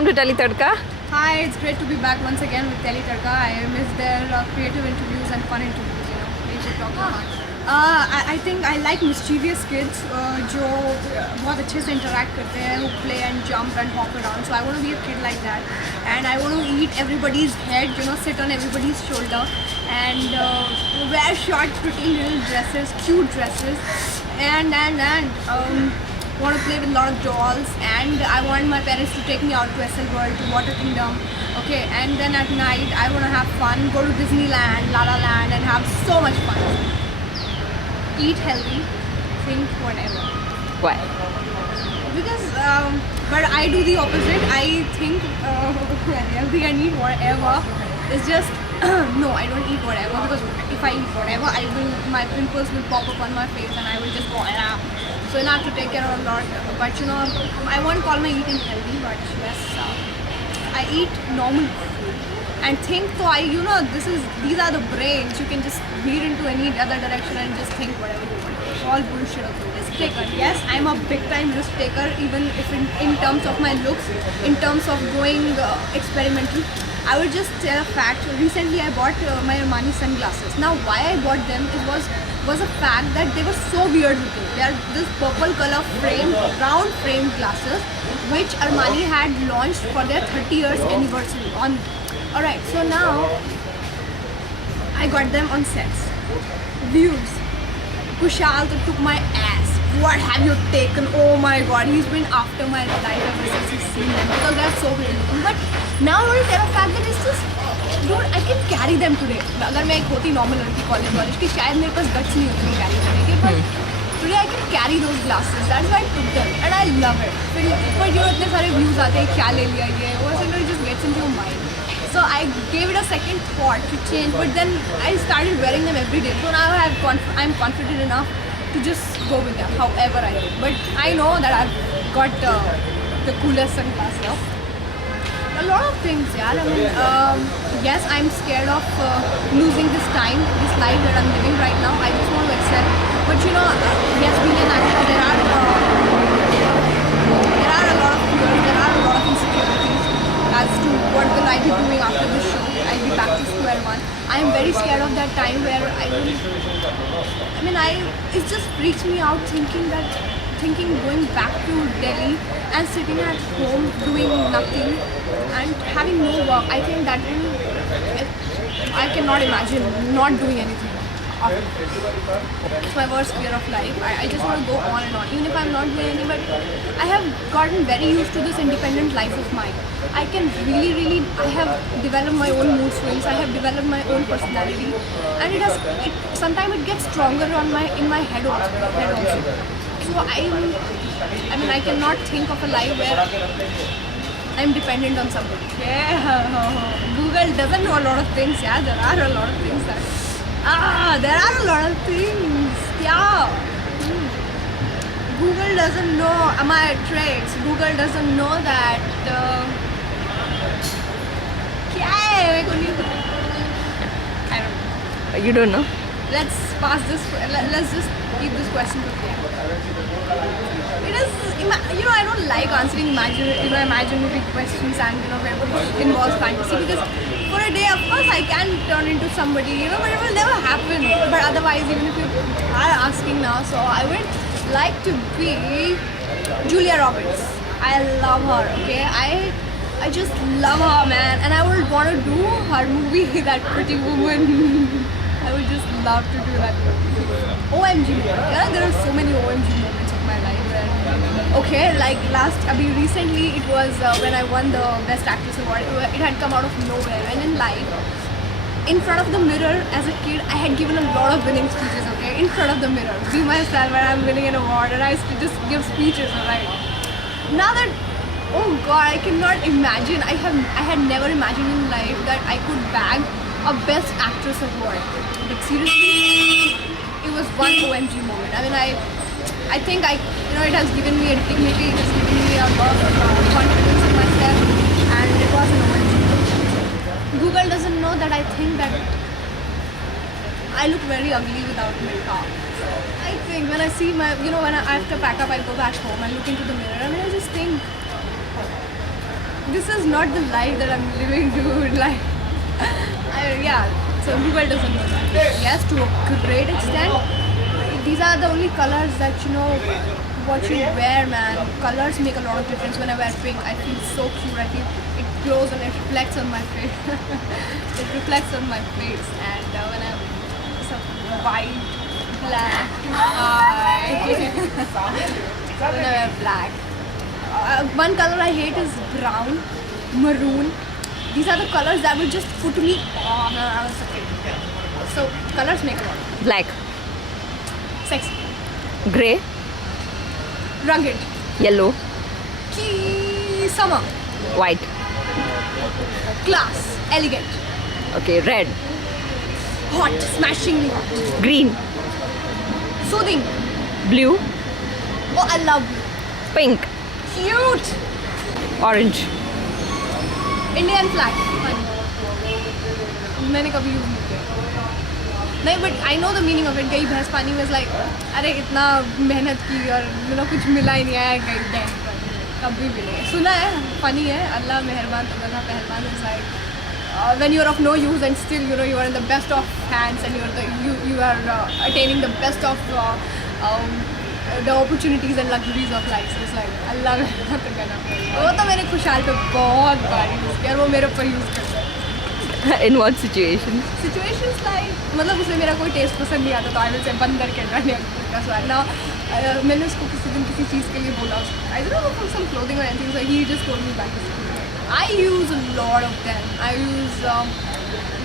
welcome to Tele Tadka. Hi, it's great to be back once again with Tele Tadka. I miss their creative interviews and fun interviews, you know. They should talk about. I think I like mischievous kids जो बहुत अच्छे से interact करते हैं, who play and jump and hop around. So I want to be a kid like that, and I want to eat everybody's head, you know, sit on everybody's shoulder, and wear short, pretty little dresses, cute dresses, and want to play with a lot of dolls, and I want my parents to take me out to SL World, to Water Kingdom, okay, and then at night I want to have fun, go to Disneyland, La La Land, and have so much fun. Eat healthy, think whatever. Why? Because, but I do the opposite. I think healthy and eat whatever. It's just, no, I don't eat whatever, because if I eat whatever, my pimples will pop up on my face and I will just go, ah. So I have to take care of a lot. But you know, I won't call my eating healthy, but yes, I eat normal food. And think so these are the brains. You can just read into any other direction and just think whatever you want. It's all bullshit of risk taker. Yes, I'm a big time risk taker, even if in terms of my looks, in terms of going experimental. I would just tell a fact. Recently I bought my Armani sunglasses. Now why I bought them was a fact that they were so weird looking. They are this purple color frame, round framed glasses, which Armani had launched for their 30 years anniversary on. Alright, so now I got them on sets. Views. Kushal took my ass. What have you taken? Oh my god, he's been after my life ever since he's seen them, because they're so weird looking. But now I want to tell a fact that it's just, dude, I can carry them today. अगर मैं एक होती normal लड़की college की शायद मेरे पास guts नहीं होती carry करने के, but today I can carry those glasses. That's why I took them and I love it. But you know इतने सारे views आते हैं क्या ले लिया ये, वो it just gets into your mind. So I gave it a second thought to change, but then I started wearing them every day. So now I'm confident enough to just go with them however I do. But I know that I've got the coolest sunglasses. A lot of things, yeah. I mean, yes, I'm scared of losing this time, this life that I'm living right now. I just want to accept. But you know, yes, being an actor, there are a lot of fears, there are a lot of insecurities as to what will I be doing after this show. I'll be back to square one. I am very scared of that time where it just freaks me out thinking going back to Delhi and sitting at home doing nothing and having no work. I think that I cannot imagine not doing anything. It's my worst fear of life. I just want to go on and on. Even if I'm not doing anything, but I have gotten very used to this independent life of mine. I can really, I have developed my own mood swings. I have developed my own personality, and sometimes it gets stronger in my head also. So I cannot think of a life where I'm dependent on somebody. Yeah, Google doesn't know a lot of things. Yeah, there are a lot of things there are a lot of things. Yeah. Google doesn't know my traits. Google doesn't know that. I don't know. You don't know? Let's pass this. Let's just keep this question to the end. It is, I don't like answering imaginary questions and where it involves fantasy, because for a day, of course, I can turn into somebody, but it will never happen. But otherwise, even if you are asking now, so I would like to be Julia Roberts. I love her. Okay, I just love her, man, and I would want to do her movie, That Pretty Woman. I would just love to do that movie. OMG movie. Yeah, there are so many OMG moments of my life. Okay, like recently it was when I won the Best Actress Award. It had come out of nowhere, and in life, in front of the mirror as a kid, I had given a lot of winning speeches. Okay, in front of the mirror, be myself when I'm winning an award, and I used to just give speeches. Alright. Now that, oh God, I cannot imagine. I had never imagined in life that I could bag a Best Actress Award. But seriously, it was one OMG moment. I think it has given me a dignity, it has given me a lot of confidence in myself, and it was an OMG moment. Google doesn't know that I think that I look very ugly without makeup. I think when I see when I have to pack up, I go back home, I look into the mirror, and I just think, this is not the life that I'm living, dude. Like, yeah, some people doesn't know that. Yes, to a great extent. These are the only colors that what you wear, man. Colors make a lot of difference. When I wear pink, I feel so cute. I feel it glows and it reflects on my face. It reflects on my face, and when I'm some white, black, when I wear black. One color I hate is brown, maroon. These are the colors that will just put me on. So colors make a lot. Black, Sexy, grey, rugged, yellow, summer, white. class, elegant, Okay, red, hot, smashingly hot, green, soothing. blue, Oh, I love you. pink, Cute. orange. Indian flag मैंने कभी use नहीं किया नहीं but I know the meaning of it गई भैंस पानी में like अरे इतना मेहनत की और कुछ मिला ही नहीं आया गई डैम पर कभी भी नहीं सुना है फनी है अल्लाह मेहरबान तो अल्लाह पहलवान is like when you are of no use and still you are in the best of hands and you are attaining the best of the opportunities and luxuries of life. So it's like अल्लाह मेहरबान तो करना वो तो मैंने खुशहाल पे बहुत बार use किया और वो मेरे ऊपर यूज़ करता है In what situation? Situations like मतलब उसे मेरा कोई टेस्ट पसंद नहीं आता तो आई विल से बंद करके रहने का स्वाद ना मैंने उसको किसी दिन किसी चीज़ के लिए बोला I don't know from some clothing और anything so he just told me by I use a lot of them. I use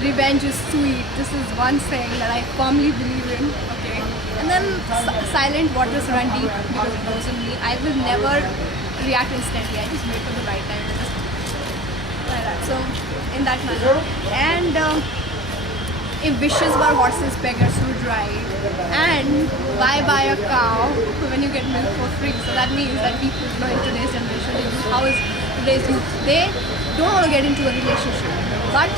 revenge is sweet. This is one saying that I firmly believe in. Okay, and then silent waters run deep because it goes in me. I will never react instantly. I just wait for the right time. And just like that. So in that manner. And if wishes were horses, beggars would ride. And why buy a cow when you get milk for free? So that means that people, in today's generation, how is today's youth? They don't want to get into a relationship, but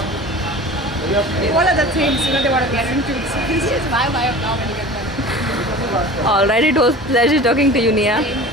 all other things, they want to get into. So it's just why buy a cow when you get milk? All right, it was pleasure talking to you, Nia. Same